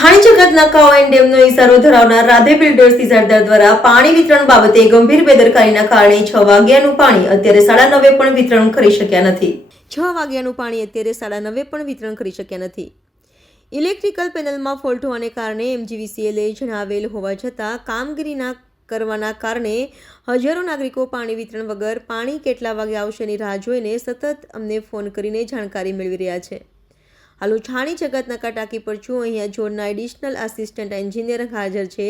નકા એન્ડ ડેમનો ઇશારો ધરાવનાર રાધે બિલ્ડર્સ ઇજારદાર દ્વારા પાણી વિતરણ બાબતે ગંભીર બેદરકારીના કારણે છ વાગ્યાનું પાણી અત્યારે સાડા નવે પણ વિતરણ કરી શક્યા નથી. છ વાગ્યાનું પાણી અત્યારે સાડા નવે પણ વિતરણ કરી શક્યા નથી. ઇલેક્ટ્રિકલ પેનલમાં ફોલ્ટ હોવાને કારણે એમજીવીસીએલે જણાવેલ હોવા છતાં કામગીરીના કરવાના કારણે હજારો નાગરિકો પાણી વિતરણ વગર પાણી કેટલા વાગે આવશેની રાહ જોઈને સતત અમને ફોન કરીને જાણકારી મેળવી રહ્યા છે. હાલ હું છાણી જગતના ટાંકી પર છું. અહીંયા જોડના એડિશનલ આસિસ્ટન્ટ એન્જિનિયર હાજર છે.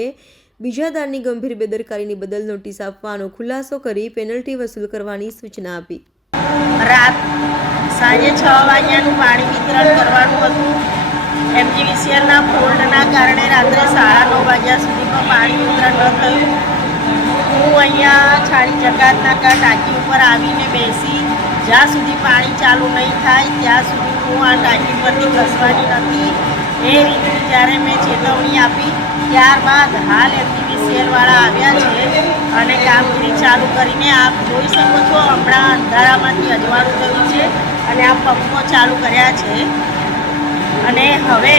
બીજા દારની ગંભીર બેદરકારીની બદલ નોટિસ આપવાનો ખુલાસો કરી પેનલ્ટી વસૂલ કરવાની સૂચના આપી. રાત સાંજે છ વાગ્યાનું પાણી વિતરણ કરવાનું હતું. એમજીવીસીએલના ફોલ્ડના કારણે રાત્રે સાડા નવ વાગ્યા સુધીમાં પાણી વિતરણ ન થયું. હું અહીંયા છાણી જકાતનાકા ટાંકી ઉપર આવીને બેસી, જ્યાં સુધી પાણી ચાલુ નહીં થાય, ત્યાં સુધી હું આ ટાંકી પરથી ઘસવાની નથી. એ રીતની જ્યારે મેં ચેતવણી આપી, ત્યારબાદ હાલ એમજીવીસીએલવાળા આવ્યા છે અને કામગીરી ચાલુ કરીને આપ જોઈ શકો છો, હમણાં અંધારામાંથી અજવાળું થયું છે અને આ પંપો ચાલુ કર્યા છે. અને હવે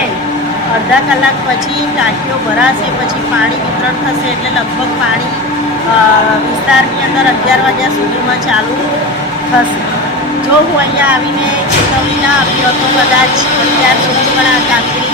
અડધા કલાક પછી ટાંકીઓ ભરાશે, પછી પાણી વિતરણ થશે એટલે લગભગ પાણી વિસ્તારની અંદર અગિયાર વાગ્યા સુધીમાં ચાલુ થશે. જો હું અહીંયા આવીને ચેતવણી ના આપી તો કદાચ અત્યાર સુધી પણ આ કામગીરી